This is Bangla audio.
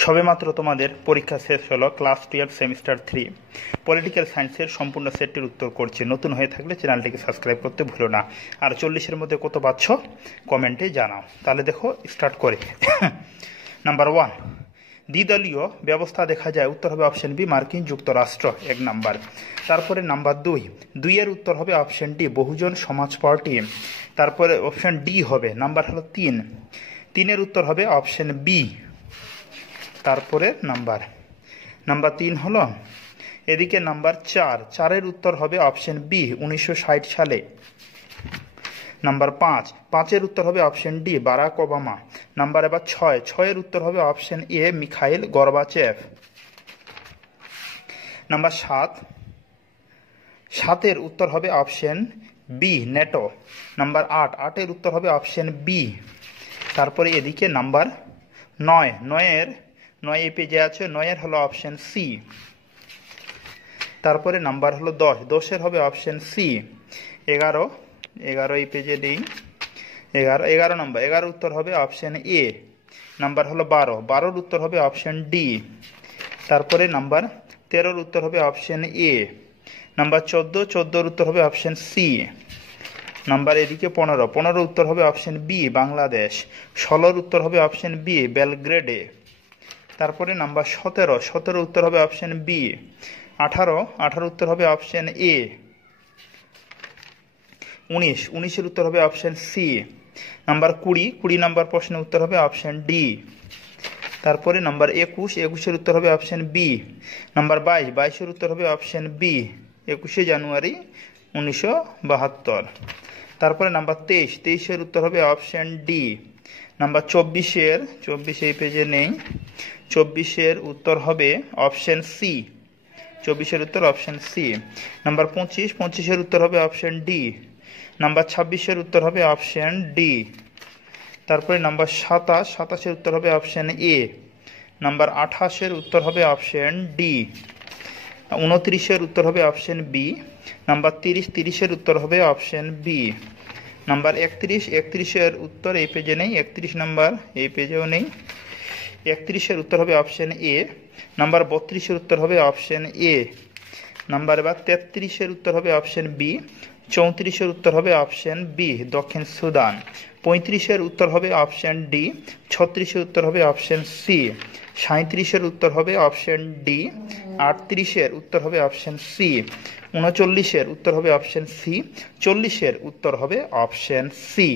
সবেমাত্র তোমাদের পরীক্ষা শেষ হলো ক্লাস 12 সেমিস্টার 3 পলিটিক্যাল সায়েন্সের সম্পূর্ণ সেটটির উত্তর করছি। নতুন হয়ে থাকলে চ্যানেলটিকে সাবস্ক্রাইব করতে ভুলো না। আর 40-এর মধ্যে কত পাচ্ছ কমেন্টে জানাও। তাহলে দেখো স্টার্ট করে। নাম্বার 1, দ্বিদলীয় ব্যবস্থা দেখা যায়, উত্তর হবে অপশন বি মার্কিন যুক্তরাষ্ট্র, 1 নাম্বার। তারপরে নাম্বার 2 এর উত্তর হবে অপশন ডি বহুজন সমাজ পার্টি। তারপরে অপশন ডি হবে, নাম্বার হলো 3 এর উত্তর হবে অপশন বি। তারপরে নাম্বার 3 হলো এদিকে নাম্বার 4 এর উত্তর হবে অপশন বি 1960 সালে। নাম্বার 5 এর উত্তর হবে option D Barack Obama. Number এবার 6 এর উত্তর হবে option A Mikhail Gorbachev. Number 7 এর উত্তর হবে অপশন বি নেটো। নাম্বার 8 এর উত্তর হবে অপশন বি। তারপরে এদিকে নাম্বার 9 এই পেজে আছে, 9 এর হলো অপশন সি। তারপরে নাম্বার হলো 10 এর হবে অপশন সি। 11 এই পেজে নেই, 11 নাম্বার, 11 উত্তর হবে অপশন এ। নাম্বার হলো 12 এর উত্তর হবে অপশন ডি। তারপরে নাম্বার 13 উত্তর হবে অপশন এ। নাম্বার 14 এর উত্তর হবে অপশন সি। নাম্বার এদিকে 15 উত্তর হবে অপশন বি বাংলাদেশ। 16 উত্তর হবে অপশন বি বেলগ্রেডে। তারপরে নাম্বার 17 উত্তর হবে অপশন বি। 18 উত্তর হবে অপশন এ। 19 এর উত্তর হবে অপশন সি। নাম্বার 20 নাম্বার প্রশ্নের উত্তর হবে অপশন ডি। তারপরে নাম্বার 21 এর উত্তর হবে অপশন বি। নাম্বার 22 এর উত্তর হবে অপশন বি 21 জানুয়ারি 1972। তারপরে নাম্বার 23 এর উত্তর হবে অপশন ডি। নাম্বার 24 এই পেজে নেই, 24 উত্তর হবে অপশন সি। 24 উত্তর অপশন সি। নাম্বার 25 এর উত্তর হবে অপশন ডি। নাম্বার 26 উত্তর হবে অপশন ডি। তারপরে নাম্বার 27 এর উত্তর হবে অপশন এ। নাম্বার 28 উত্তর হবে অপশন ডি। 29 উত্তর হবে অপশন বি। নাম্বার 30 এর উত্তর হবে অপশন বি। নাম্বার 31 এর উত্তর এই পেজে নেই, 31 নাম্বার এই পেজেও নেই। 31 এর উত্তর হবে অপশন এ। নাম্বার 32 এর উত্তর হবে অপশন এ। নাম্বার 33 এর উত্তর হবে অপশন বি। 34 এর উত্তর হবে অপশন বি দক্ষিণ সুদান। 35 এর উত্তর হবে অপশন ডি। 36 এর উত্তর হবে অপশন সি। 37 এর উত্তর হবে অপশন ডি। 38 এর উত্তর হবে অপশন সি। 39 এর উত্তর হবে অপশন সি। 40 এর উত্তর হবে অপশন সি।